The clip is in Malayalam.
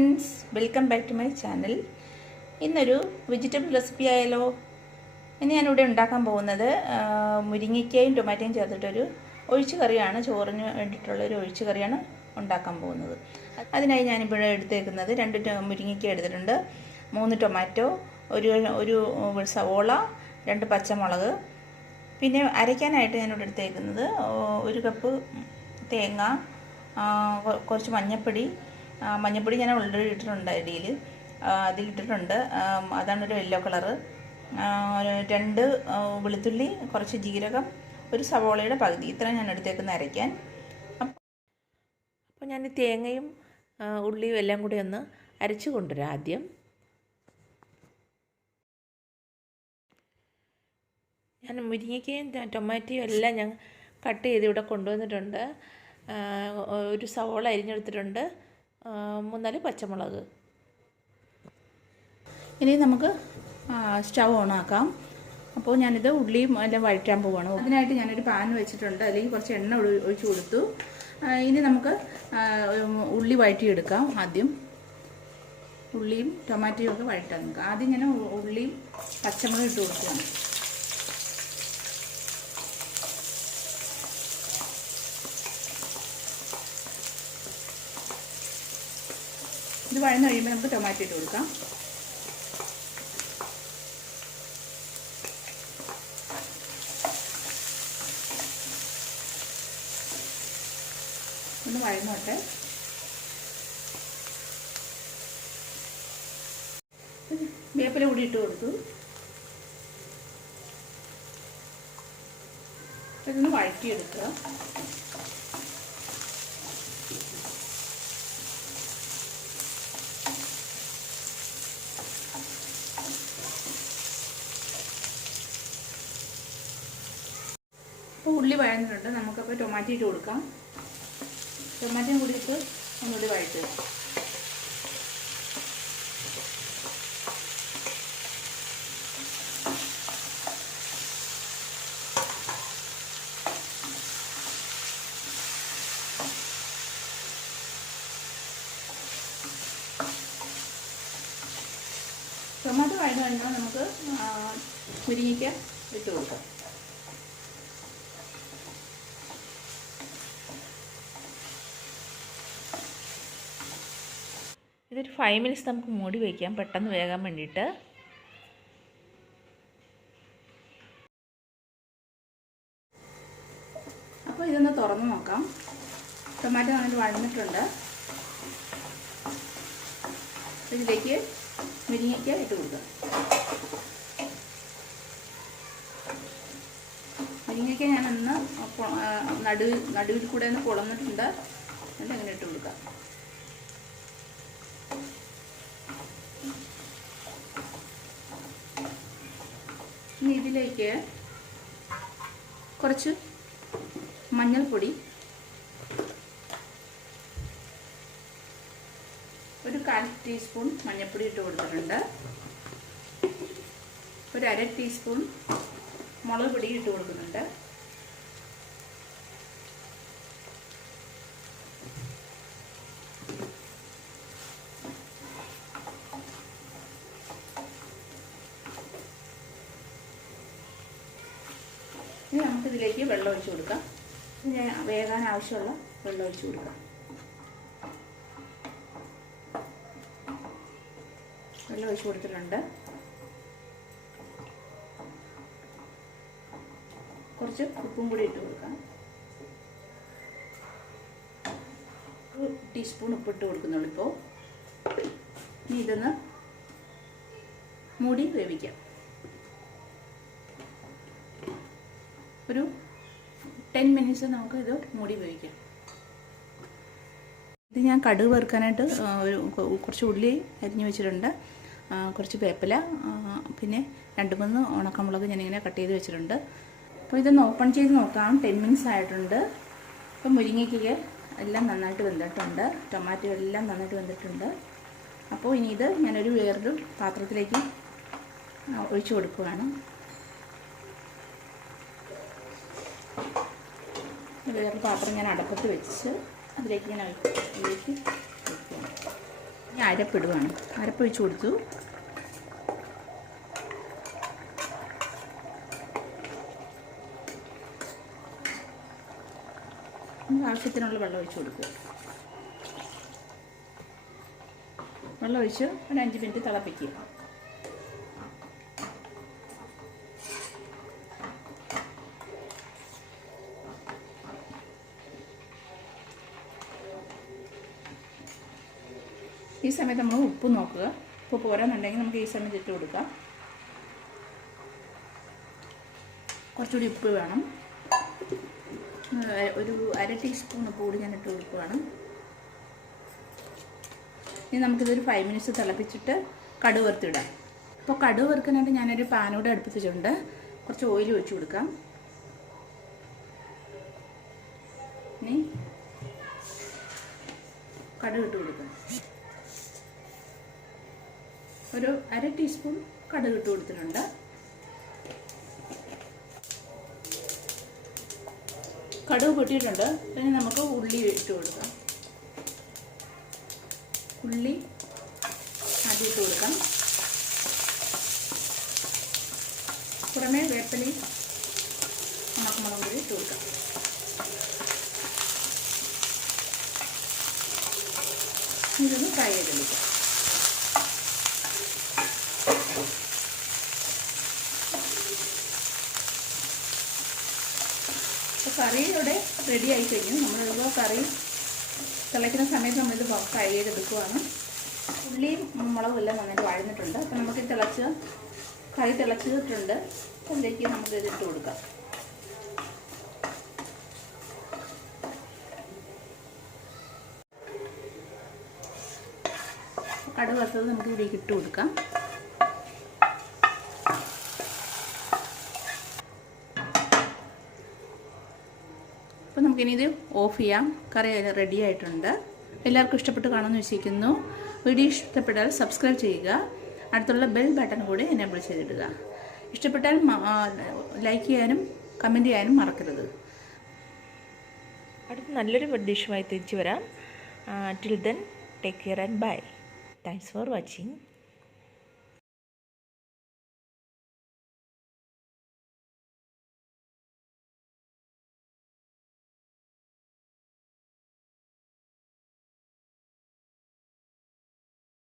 friends, welcome back to my channel. ഇന്നൊരു വെജിറ്റബിൾ റെസിപ്പി ആയാലോ. ഇന്ന് ഞാനിവിടെ ഉണ്ടാക്കാൻ പോകുന്നത് മുരിങ്ങയ്ക്കയും ടൊമാറ്റോയും ചേർത്തിട്ടൊരു ഒഴിച്ചു കറിയാണ്. ചോറിന് വേണ്ടിയിട്ടുള്ളൊരു ഒഴിച്ചു കറിയാണ് ഉണ്ടാക്കാൻ പോകുന്നത്. അതിനായി ഞാനിവിടെ എടുത്തേക്കുന്നത് 2 മുരിങ്ങയ്ക്ക എടുത്തിട്ടുണ്ട്, 3 ടൊമാറ്റോ, ഒരു സവോള, 2 പച്ചമുളക്. പിന്നെ അരയ്ക്കാനായിട്ട് ഞാനിവിടെ എടുത്തേക്കുന്നത് 1 കപ്പ് തേങ്ങ, കുറച്ച് മഞ്ഞപ്പൊടി ഞാൻ ഓൾറെഡി ഇട്ടിട്ടുണ്ട്, അടിയിൽ അതിലിട്ടിട്ടുണ്ട്. അതാണൊരു യെല്ലോ കളറ്. 2 വെളുത്തുള്ളി, കുറച്ച് ജീരകം, ഒരു സവോളയുടെ പകുതി, ഇത്ര ഞാൻ എടുത്തേക്കുന്ന അരയ്ക്കാൻ. അപ്പോൾ ഞാൻ തേങ്ങയും ഉള്ളിയും എല്ലാം കൂടി ഒന്ന് അരച്ച് കൊണ്ടുവരാം. ആദ്യം ഞാൻ മുരിങ്ങയ്ക്കയും ടൊമാറ്റോയും എല്ലാം ഞാൻ കട്ട് ചെയ്ത് ഇവിടെ കൊണ്ടുവന്നിട്ടുണ്ട്. ഒരു സവോള അരിഞ്ഞെടുത്തിട്ടുണ്ട്, 3-4 പച്ചമുളക്. ഇനി നമുക്ക് സ്റ്റൗ ഓണാക്കാം. അപ്പോൾ ഞാനിത് ഉള്ളിയും എല്ലാം വഴറ്റാൻ പോവുകയാണ്. അതിനായിട്ട് ഞാനൊരു പാൻ വെച്ചിട്ടുണ്ട്, അല്ലെങ്കിൽ കുറച്ച് എണ്ണ ഒഴിച്ചു കൊടുത്തു. ഇനി നമുക്ക് ഉള്ളി വഴറ്റിയെടുക്കാം. ആദ്യം ഉള്ളിയും ടൊമാറ്റോയും ഒക്കെ വഴറ്റാൻ നോക്കാം. ആദ്യം ഞാൻ ഉള്ളിയും പച്ചമുളകും ഇട്ട് കൊടുക്കുകയാണ്. ഇത് വഴന്ന് കഴിയുമ്പോൾ നമുക്ക് ടൊമാറ്റോ ഇട്ട് കൊടുക്കാം. ഒന്ന് വഴന്നോട്ടെ. വേപ്പില കൂടി ഇട്ട് കൊടുത്തു. ഇതൊന്ന് വഴറ്റിയെടുക്കുക. അപ്പോൾ ഉള്ളി വഴന്നിട്ടുണ്ട്, നമുക്കപ്പോൾ ടൊമാറ്റോ ഇട്ട് കൊടുക്കാം. ടൊമാറ്റോയും കൂടി ഇട്ട് ഒന്നുകൂടി വഴറ്റുക. ടൊമാറ്റോ വഴന്നു കഴിഞ്ഞാൽ നമുക്ക് മുരിങ്ങയ്ക്ക ഇട്ട് കൊടുക്കാം. ഇതൊരു 5 മിനിറ്റ്സ് നമുക്ക് മൂടി വയ്ക്കാം, പെട്ടെന്ന് വേകാൻ വേണ്ടിയിട്ട്. അപ്പോൾ ഇതൊന്ന് തുറന്ന് നോക്കാം. ടൊമാറ്റോ നന്നായിട്ട് വഴന്നിട്ടുണ്ട്. ഇതിലേക്ക് മുരിങ്ങയ്ക്ക ഇട്ട് കൊടുക്കുക. മുരിങ്ങയ്ക്ക ഞാനൊന്ന് നടുവിൽ കൂടെ ഒന്ന് പൊളന്നിട്ടുണ്ട്, എന്നിട്ട് അങ്ങനെ ഇട്ട് കൊടുക്കുക. ഇനി ഇതിലേക്ക് കുറച്ച് മഞ്ഞൾപ്പൊടി, ഒരു 1/4 ടീസ്പൂൺ മഞ്ഞൾപ്പൊടി ഇട്ട് കൊടുത്തിട്ടുണ്ട്. ഒരു 1/2 ടീസ്പൂൺ മുളക് പൊടി ഇട്ട് കൊടുക്കുന്നുണ്ട്. ഇനി നമുക്കിതിലേക്ക് വെള്ളം ഒഴിച്ച് കൊടുക്കാം. ഇനി വേകാൻ ആവശ്യമുള്ള വെള്ളം ഒഴിച്ച് കൊടുക്കാം. വെള്ളം ഒഴിച്ച് കൊടുത്തിട്ടുണ്ട്. കുറച്ച് ഉപ്പും കൂടി ഇട്ട് കൊടുക്കാം. 1 ടീസ്പൂൺ ഉപ്പിട്ട് കൊടുക്കുന്നുള്ളൂ ഇപ്പോൾ. ഇനി ഇതൊന്ന് മൂടി വേവിക്കാം. ഒരു 10 മിനിറ്റ്സ് നമുക്ക് ഇത് മൂടി വേവിക്കാം. ഇത് ഞാൻ കടുക് വറുക്കാനായിട്ട് കുറച്ച് ഉള്ളി അരിഞ്ഞു വെച്ചിട്ടുണ്ട്, കുറച്ച് വേപ്പില, പിന്നെ 2-3 ഉണക്കമുളക് ഞാനിങ്ങനെ കട്ട് ചെയ്ത് വെച്ചിട്ടുണ്ട്. അപ്പോൾ ഇതൊന്ന് ഓപ്പൺ ചെയ്ത് നോക്കാം. 10 മിനിറ്റ്സ് ആയിട്ടുണ്ട്. അപ്പോൾ മുരിങ്ങയ്ക്ക് എല്ലാം നന്നായിട്ട് വെന്തിട്ടുണ്ട്, ടൊമാറ്റോ എല്ലാം നന്നായിട്ട് വെന്തിട്ടുണ്ട്. അപ്പോൾ ഇനി ഇത് ഞാനൊരു വേറൊരു പാത്രത്തിലേക്ക് ഒഴിച്ചു കൊടുക്കുകയാണ്. വേറെ പാത്രം ഞാൻ അടപ്പത്ത് വെച്ച് അതിലേക്ക് ഞാൻ ഒഴിക്കുകയാണ്. അരപ്പിടുവാണ്. അരപ്പൊഴിച്ച് കൊടുത്തു. ആവശ്യത്തിനുള്ള വെള്ളം ഒഴിച്ച് കൊടുക്കുക. വെള്ളം ഒഴിച്ച് ഒരു 5 മിനിറ്റ് തിളപ്പിക്കുക. ഈ സമയത്ത് നമ്മൾ ഉപ്പ് നോക്കുക. ഉപ്പ് പോരാന്നുണ്ടെങ്കിൽ നമുക്ക് ഈ സമയത്ത് ഇട്ട് കൊടുക്കാം. കുറച്ചുകൂടി ഉപ്പ് വേണം. ഒരു 1/2 ടീസ്പൂൺ ഉപ്പ് കൂടി ഞാൻ ഇട്ട് കൊടുക്കുകയാണ്. ഇനി നമുക്കിതൊരു 5 മിനിറ്റ്സ് തിളപ്പിച്ചിട്ട് കടുക് വറുത്തിടാം. അപ്പോൾ കടുക് വറുക്കാനായിട്ട് ഞാനൊരു പാനോടെ അടുപ്പത്ത് വെച്ചിട്ടുണ്ട്. കുറച്ച് ഓയിൽ ഒഴിച്ച് കൊടുക്കാം. ഇനി കടുക് ഇട്ട് കൊടുക്കാം. ഒരു 1/2 ടീസ്പൂൺ കടുക് ഇട്ട് കൊടുത്തിട്ടുണ്ട്. കടുക് പൊട്ടിയിട്ടുണ്ട്. ഇനി നമുക്ക് ഉള്ളി ഇട്ട് കൊടുക്കാം. ഉള്ളി ആദ്യം ഇട്ട് കൊടുക്കാം. പുറമേ വേപ്പിലയും ഉണക്കമുളകും കൂടി ഇട്ട് കൊടുക്കാം. ഇതൊന്ന് ഫ്രൈ ചെയ്തെടുക്കാം. അപ്പോൾ കറി ഇവിടെ റെഡി ആയി കഴിഞ്ഞു. നമ്മളിപ്പോൾ കറി തിളയ്ക്കുന്ന സമയത്ത് നമ്മളിത് ഫ്രൈ ചെയ്തെടുക്കുവാണ്. ഉള്ളിയും മുളകും എല്ലാം നന്നായിട്ട് വഴന്നിട്ടുണ്ട്. അപ്പോൾ നമുക്ക് കറി തിളച്ചിട്ടുണ്ട്. അതിലേക്ക് നമുക്ക് ഇതിട്ട് കൊടുക്കാം. കടുക് വറുത്തത് നമുക്ക് ഇതിലേക്ക് ഇട്ട് കൊടുക്കാം. അപ്പോൾ നമുക്കിനി ഇത് ഓഫ് ചെയ്യാം. കറി റെഡി ആയിട്ടുണ്ട്. എല്ലാവർക്കും ഇഷ്ടപ്പെട്ട് കാണുമെന്ന് വിശ്വസിക്കുന്നു. വീഡിയോ ഇഷ്ടപ്പെട്ടാൽ സബ്സ്ക്രൈബ് ചെയ്യുക. അടുത്തുള്ള ബെൽ ബട്ടൺ കൂടി എനേബിൾ ചെയ്തിടുക. ഇഷ്ടപ്പെട്ടാൽ ലൈക്ക് ചെയ്യാനും കമൻറ്റ് ചെയ്യാനും മറക്കരുത്. അടുത്ത നല്ലൊരു ഡിഷുമായി തിരിച്ചു വരാം. Till then take care and bye. Thanks for watching.